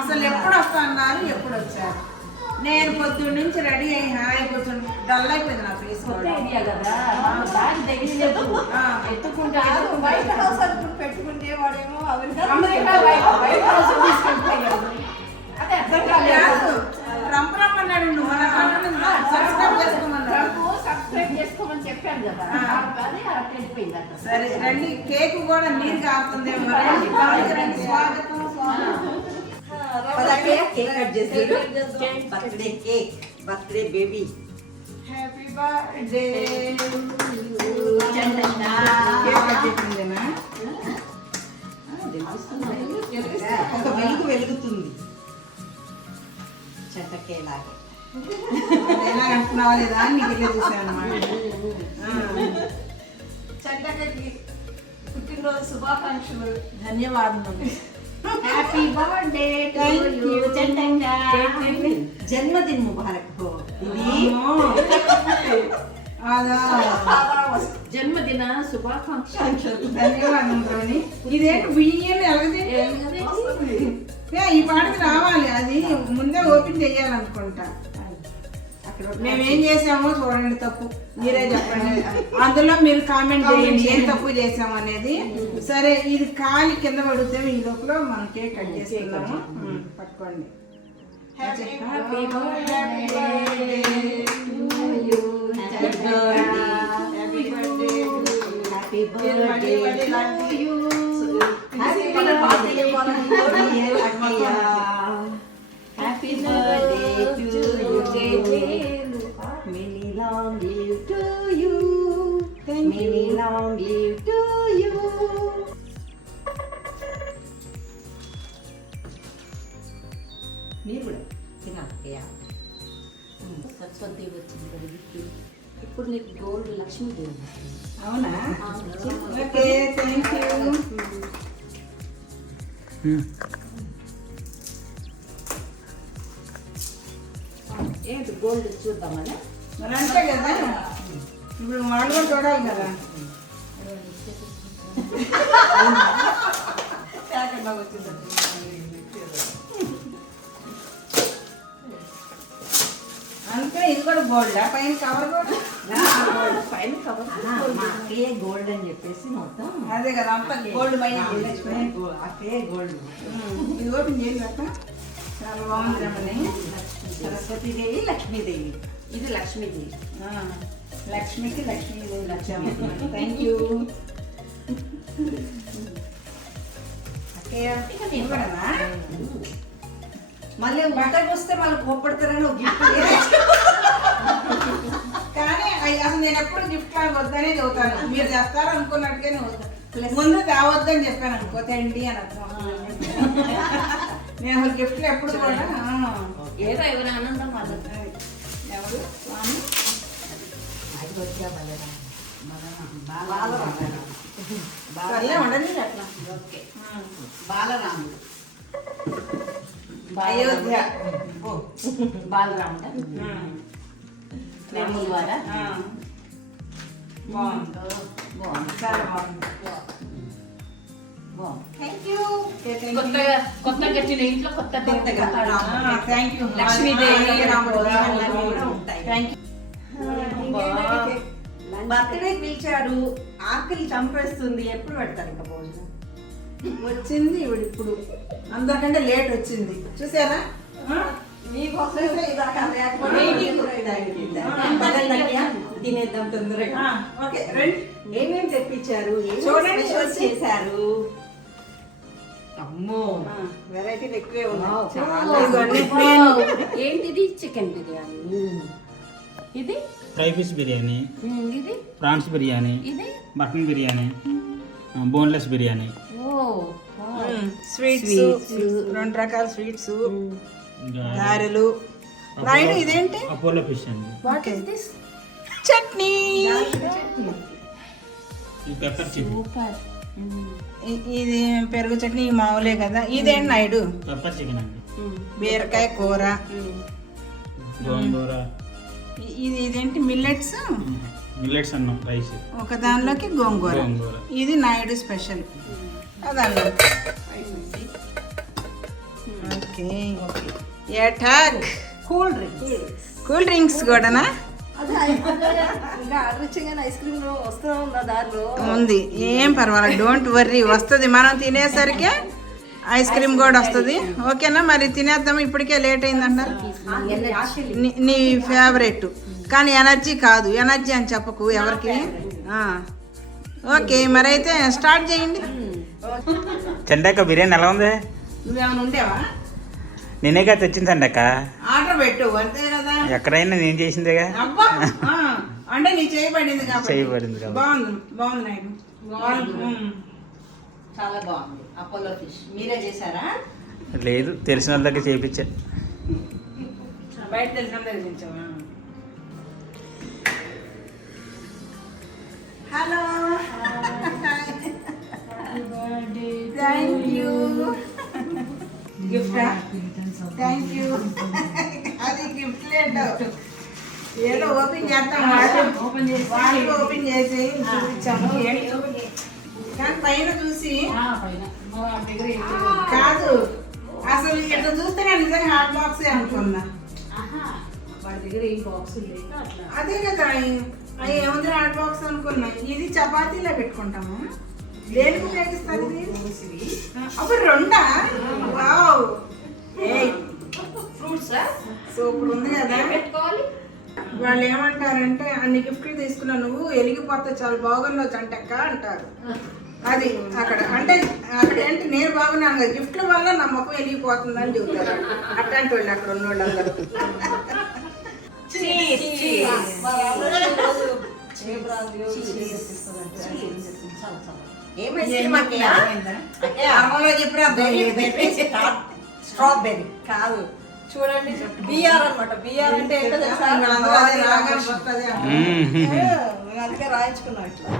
అసలు ఎప్పుడు వస్తా అన్నారు, ఎప్పుడు వచ్చారు? నేను పొద్దున్న నుంచి రెడీ అయ్యి హాయి కూర్చొని డల్ అయిపోయింది నా ఫేస్. ఎత్తుకుంటే పెట్టుకునేవాడేమో ట్రంప్ రమ్మన్నాడు, నువ్వు సబ్స్క్రైబ్ చేసుకోమని చెప్పాను కదా. సరే రండి, కేక్ కూడా నీరు కాపుతుందేమో. స్వాగతం birthday cake, birthday baby. Happy birthday. ఒక వెలుగు వెలుగుతుంది చెట్టకేలాగే. అంటున్నావా లేదా నీకు ఇట్లా చూసాను అన్నమాట. చెట్టకి పుట్టినరోజు శుభాకాంక్షలు. ధన్యవాదాలు. హ్యాపీ బర్త్డే జన్మదిన్ ముబారక్ హో. జన్మదిన శుభాకాంక్షలు. ధన్యవాదాలు. ఇదేంటి బియ్యాన్ని ఎలాగది? ఈ పాటకి రావాలి, అది ముందే ఓపెన్ చెయ్యాలనుకుంటా. మేమేం చేసామో చూడండి, తప్పు మీరే చెప్పండి. అందులో మీరు కామెంట్ చేయండి ఏం తప్పు చేసాము అనేది. సరే, ఇది కాలి కింద పడితే ఈ లోపల మనం కేక్ కట్ చేసుకున్నాము. పట్టుకోండి. Happy birthday to you. Many long live to you. Many long live to you. మీరు కూడా తినాలి. సరస్వతి వచ్చింది కదా గిఫ్ట్. ఇప్పుడు నీకు గోల్డ్ లక్ష్మీదేవి. అవునా? Okay, thank you. ఏంటి గోల్డ్ చూద్దామని మరి అంతే కదా, ఇప్పుడు వాళ్ళు కూడా చూడాలి కదా. అంతే, ఇది కూడా గోల్డ్. పైన కవర్ కూడా పైన కవర్. మా అక్కయ్యే గోల్డ్ అని చెప్పేసి మొత్తం అదే కదా, అంతా గోల్డ్ పైన. అక్కయ్యే గోల్డ్. ఇది ఓపెన్ చేయండి అక్క. చాలా బాగుంది రమణి. సరస్వతీదేవి, లక్ష్మీదేవి. ఇది లక్ష్మీదేవి. లక్ష్మికి లక్ష్మీదేవి లక్ష్మి. థ్యాంక్ యూ అక్కయ్య. ఇవ్వడమా? మళ్ళీ బట్టకు వస్తే మళ్ళీ కోప్పడతారని ఒక గిఫ్ట్. కానీ అసలు నేను ఎప్పుడు గిఫ్ట్ వద్దనే చదువుతాను. మీరు చేస్తారు అనుకున్నట్టుగానే వద్దాను. ముందు తేవద్దని చెప్పాను అనుకో, తండి అని అర్థం. నేను అసలు గిఫ్ట్లు ఎప్పుడు కూడా ఏదో ఎవరి ఆనందం వాళ్ళు. ఎవరు ఉండదు అట్లా. ఓకే, బాలరాముడు. అయోధ్య బాలరాముడా? రాముల వారా? బాగుంది, బాగుంది, చాలా బాగుంది. బాగుంది. Thank you. కొత్తగా కట్టిన ఇంట్లో కొత్త thank you. Lakshmidevi, thank you. Birthday పిలిచారు, ఆకలి చంపేస్తుంది. ఎప్పుడు పెడతారు ఇంకా భోజనం? వచ్చింది ఇప్పుడు అందరికంటే లేట్ వచ్చింది, చూసారా? తినేద్దాం తొందరగా. ఓకే, రండి. ఏమేమి తెప్పించారు, చూడండి, చేశారు? అమ్మో, వెరైటీలు ఎక్కువే ఏంటిది? చికెన్ బిర్యానీ. ఇది ఫ్రై ఫిష్ బిర్యానీ, ఇది ప్రాన్స్ బిర్యానీ, ఇది mutton biryani, boneless biryani, sweets, 2 రకాల స్వీట్స్, గారెలు. నాయుడు ఇదేంటి? అపోలో ఫిష్ అండి. What is this? Chutney. Pepper chicken. Super. ఇది పెరుగు చట్నీ మామూలే కదా. ఇదేంటి నాయుడు? పెప్పర్ చికెన్ అండి. బీరకాయ కూర. గోంగూర. ఇదేంటి? మిల్లెట్స్. మిల్లెట్స్ అన్నం, రైస్. ఒక దానిలోకి గోంగూర. గోంగూర. ఇది నాయుడు స్పెషల్. అదన్నం. Okay attack cool drinks cool drinks కూడానా అదే ఇంకా ఆర్డర్ ఇచ్చగానే ఐస్ క్రీమ్ వస్తూ ఉందా దారిలో ఉంది, ఏం పర్వాలేదు, డోంట్ వర్రీ, వస్తుంది. మనం తినేసరికి ఐస్ క్రీమ్ కూడా వస్తుంది. ఓకేనా, మరి తినేద్దాం, ఇప్పటికే లేట్ అయిందంటారు. నీ ఫేవరెట్ కానీ ఎనర్జీ కాదు, ఎనర్జీ అని చెప్పకు ఎవరికి. ఓకే, మరి అయితే స్టార్ట్ చేయండి. చండక్క బిర్యానీ ఎలా ఉంది? నువ్వేమైనా ఉండేవా? నేనేగా తెచ్చింది చండక్క. ఆర్డర్ పెట్టు అంతే కదా. ఎక్కడైనా నేను చేసిందేగా. అబ్బా అంటే నీ చేయబడింది కాబట్టి. చేయబడింది కాబట్టి. బాగుంది నాయుడు, బాగుంది. చాలా బాగుంది. అపోలో ఫిష్ మీరే చేశారా? లేదు, తెలిసిన వాళ్ళ దగ్గర చేయించా. బయట తెలిసిన తెలిసించావా? Hello, thank you. గిఫ్టా? Thank you. అది గిఫ్ట్ లేదు, ఏదో ఓపెన్ చేస్తాం, వాళ్ళు ఓపెన్ చేసి చూపించాము. కానీ పైన చూసి కాదు, అసలు ఇక్కడ చూస్తే నేను నిజంగా హాట్ బాక్స్ అనుకున్నా. వాడి దగ్గర ఏం బాక్స్ లేక అట్లా. అదే కదా, అవి ఏముంది హాట్ బాక్స్ అనుకున్నా. ఇది చపాతీలో పెట్టుకుంటాము. దేనికి ఉపయోగిస్తారు ఇది? అప్పుడు రెండా? వావ్, ఫ్రూట్స్ సూపర్ ఉంది కదా. పెట్టుకోవాలి. వాళ్ళు ఏమంటారంటే అన్ని గిఫ్ట్లు తీసుకున్నా, నువ్వు వెలిగిపోతే చాలా బాగున్నావు చంటక్క అంటారు. అది అక్కడ అంటే అక్కడ ఏంటి, నేను బాగున్నాను కదా, గిఫ్ట్ల వల్ల నా ముఖం వెలిగిపోతుందని చెబుతారు. అట్లాంటి వాళ్ళు అక్కడ ఉన్న వాళ్ళందరూ. స్ట్రాబెర్రీ కాదు, చూడండి బిఆర్ అన్నమాట. బిఆర్ అంటే ఏంటో తెలుసా? అందుకే రాయించుకున్నాం ఇట్లా.